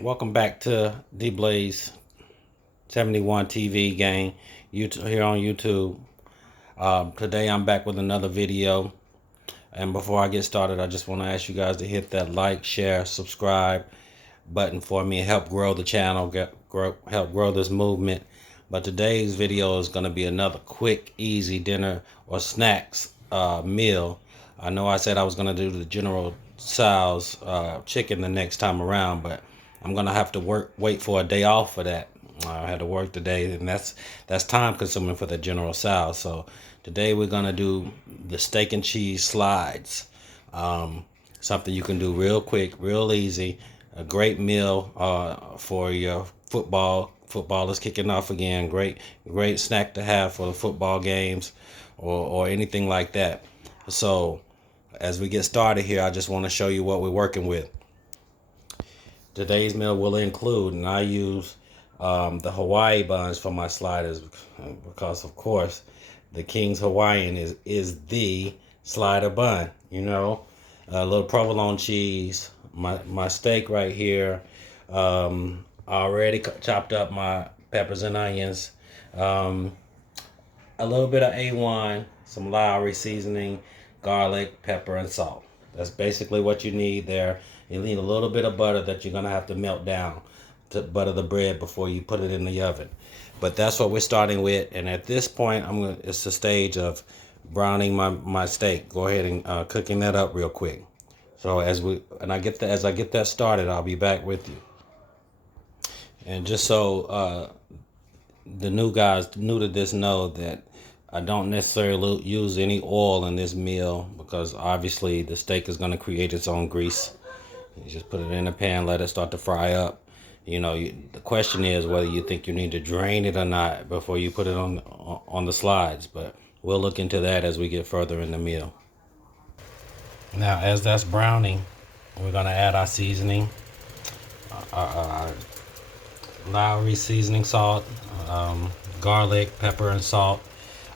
Welcome back to D-Blaze 71 TV gang here on YouTube. Today I'm back with another video. And before I get started, I just want to ask you guys to hit that like, share, subscribe button for me. Help grow the channel, help grow this movement. But today's video is going to be another quick, easy dinner or snacks meal. I know I said I was going to do the General Tso's chicken the next time around, but I'm going to have to wait for a day off for that. I had to work today, and that's time consuming for the General Tso's. So today we're going to do the steak and cheese slides. Something you can do real quick, real easy. A great meal for your football. Football is kicking off again. Great snack to have for the football games or anything like that. So as we get started here, I just want to show you what we're working with. Today's meal will include, and I use the Hawaii buns for my sliders because, of course, the King's Hawaiian is the slider bun. You know, a little provolone cheese, my steak right here. I already chopped up my peppers and onions. A little bit of A1, some Lowry seasoning, garlic, pepper, and salt. That's basically what you need there. You need a little bit of butter that you're going to have to melt down to butter the bread before you put it in the oven. But that's what we're starting with. And at this point, it's the stage of browning my steak. Go ahead and cooking that up real quick. So as I get that started, I'll be back with you. And just so the new guys new to this know that I don't necessarily use any oil in this meal because obviously the steak is going to create its own grease. You just put it in the pan, let it start to fry up. You know, the question is whether you think you need to drain it or not before you put it on the slides. But we'll look into that as we get further in the meal. Now, as that's browning, we're going to add our seasoning. Our Lowry seasoning salt, garlic, pepper, and salt.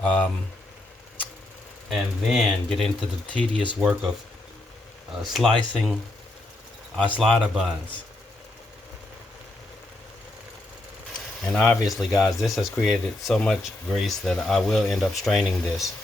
And then get into the tedious work of slicing our slider buns. And obviously, guys, this has created so much grease that I will end up straining this.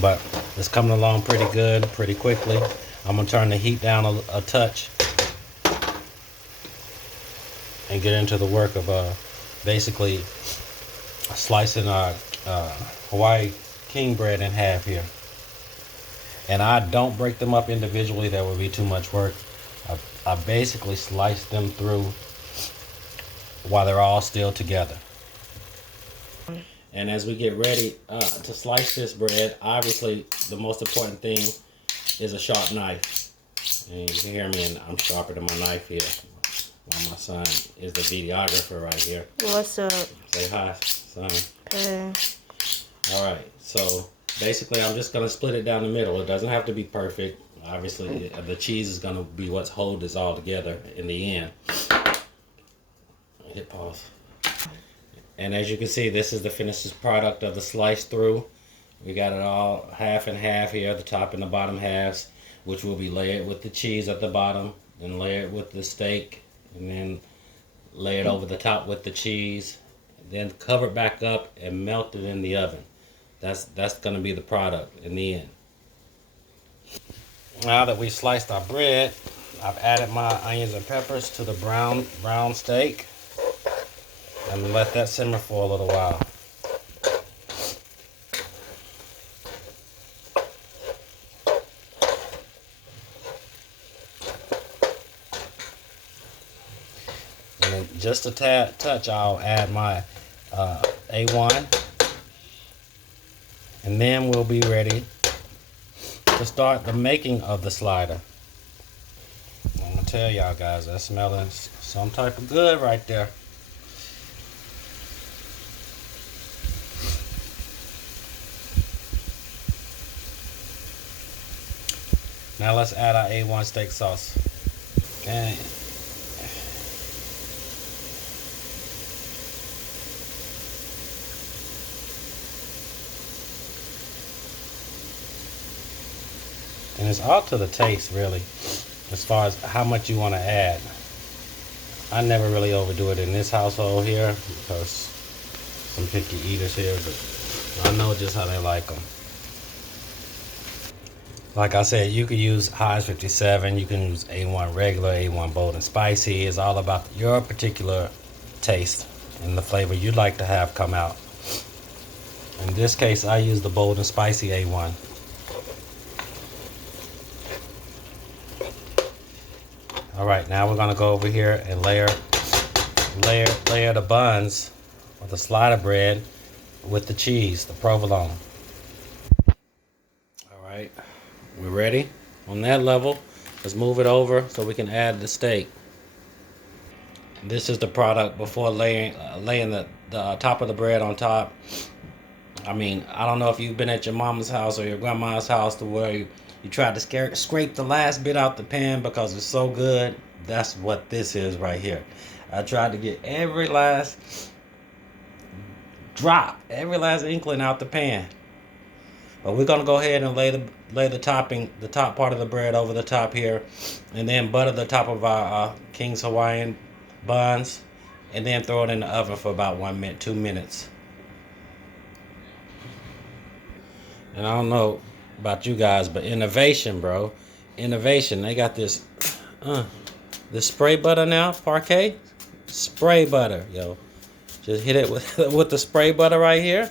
But it's coming along pretty good, pretty quickly. I'm going to turn the heat down a touch and get into the work of basically slicing our Hawaii King bread in half here. And I don't break them up individually. That would be too much work. I basically slice them through while they're all still together. And as we get ready to slice this bread, obviously the most important thing is a sharp knife. And you can hear me, and I'm sharpening my knife here. While my son is the videographer right here. What's up? Say hi, son. Okay. All right, so basically I'm just going to split it down the middle. It doesn't have to be perfect. Obviously, the cheese is going to be what's hold this all together in the end. Hit pause. And as you can see, this is the finished product of the slice through. We got it all half and half here, the top and the bottom halves, which will be layered with the cheese at the bottom and layered with the steak. And then lay it over the top with the cheese, then cover it back up and melt it in the oven. That's going to be the product in the end. Now that we sliced our bread, I've added my onions and peppers to the brown steak and let that simmer for a little while. Just a tad touch, I'll add my A1, and then we'll be ready to start the making of the slider. I'm gonna tell y'all guys, that's smelling some type of good right there. Now let's add our A1 steak sauce. Okay. And it's all to the taste, really. as far as how much you want to add. I never really overdo it in this household here because some picky eaters here, but I know just how they like them. Like I said, you can use Heinz 57, you can use A1 regular, A1 bold and spicy. It's all about your particular taste and the flavor you'd like to have come out. In this case, I use the bold and spicy A1. All right, now we're gonna go over here and layer the buns or the slider bread with the cheese, the provolone. All right, we're ready on that level. Let's move it over so we can add the steak. This is the product before laying the top of the bread on top. I mean, I don't know if you've been at your mama's house or your grandma's house to where you tried to scrape the last bit out the pan because it's so good. That's what this is right here. I tried to get every last drop, every last inkling out the pan. But we're gonna go ahead and lay the topping, the top part of the bread over the top here, and then butter the top of our King's Hawaiian buns, and then throw it in the oven for about 1 minute, 2 minutes. And I don't know about you guys, but innovation, bro. Innovation. They got this spray butter now, Parkay. Spray butter, yo. Just hit it with the spray butter right here.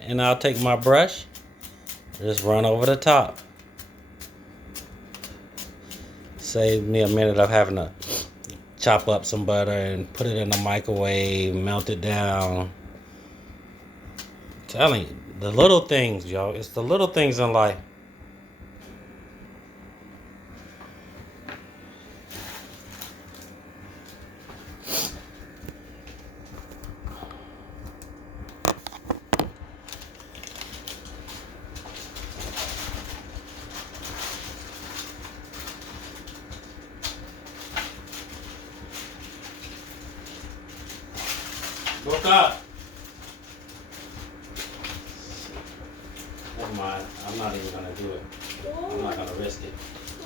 And I'll take my brush. Just run over the top. Save me a minute of having to chop up some butter and put it in the microwave, melt it down. I'm telling you, the little things, yo. It's the little things in life. Look up. Never mind. I'm not even gonna do it. I'm not gonna risk it.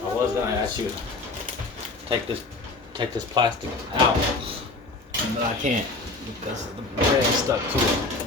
I was gonna ask you to take this plastic out, but I can't because the bread is stuck to it.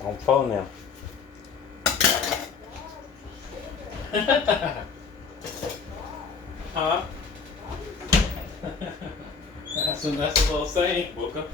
On phone now. Huh? that's a little saying, Booker.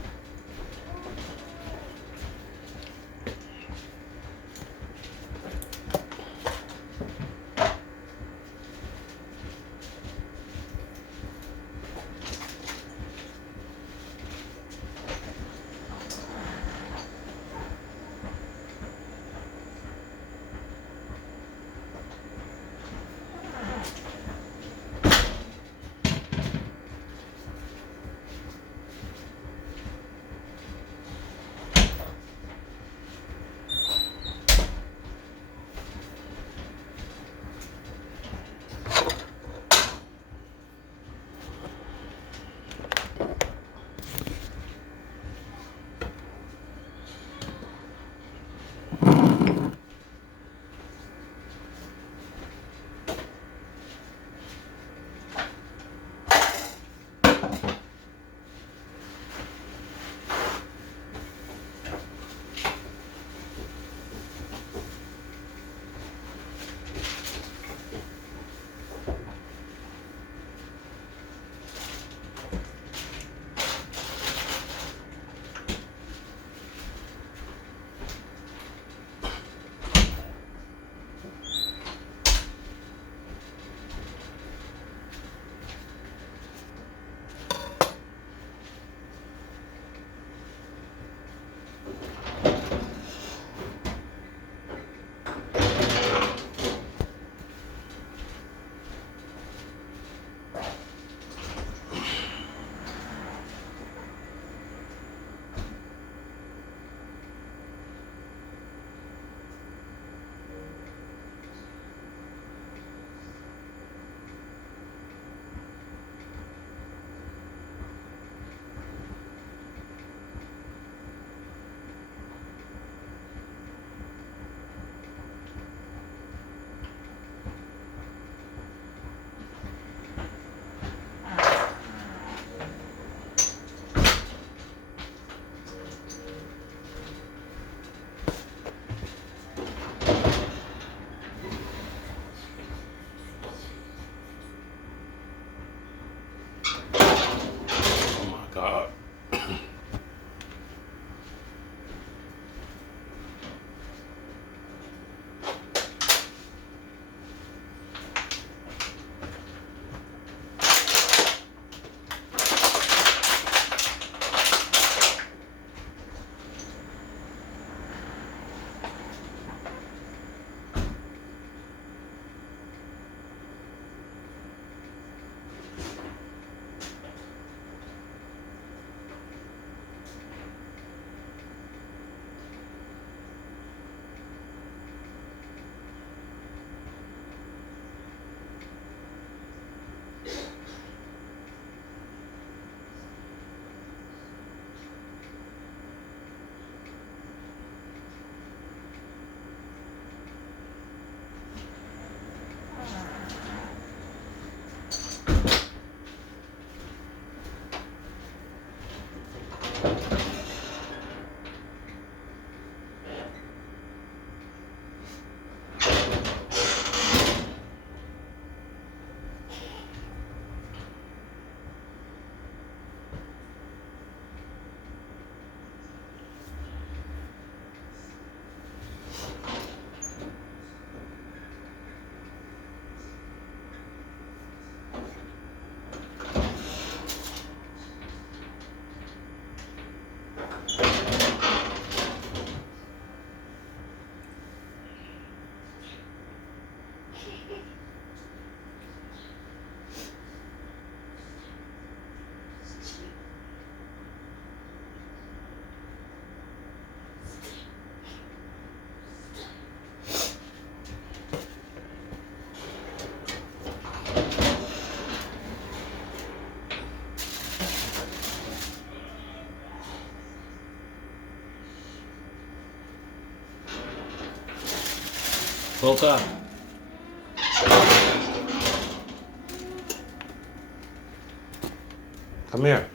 Spoke up. Come here.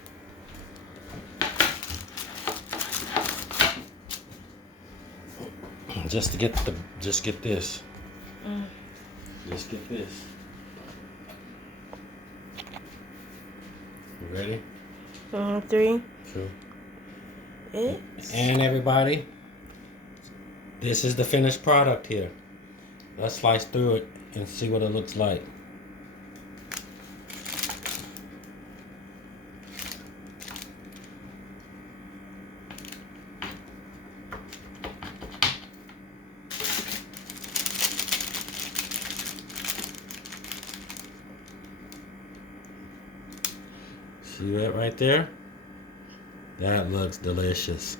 Just get this. Just get this. 'You ready? 3, True. 8. And everybody, this is the finished product here. Let's slice through it and see what it looks like. See that right there? That looks delicious.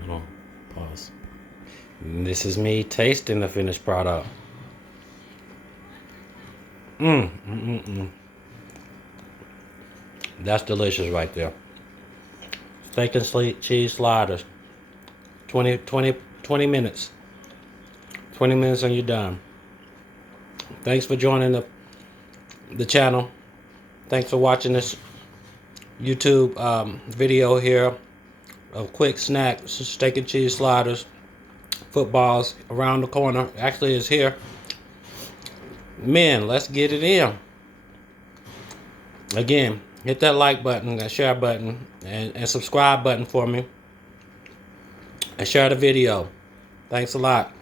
Hold on, pause. And this is me tasting the finished product. That's delicious right there. Steak and cheese sliders. 20 minutes. 20 minutes and you're done. Thanks for joining the channel. Thanks for watching this YouTube video here of quick snack steak and cheese sliders. Footballs around the corner. Actually, it's here. Men, let's get it in. Again, hit that like button, that share button, and subscribe button for me. And share the video. Thanks a lot.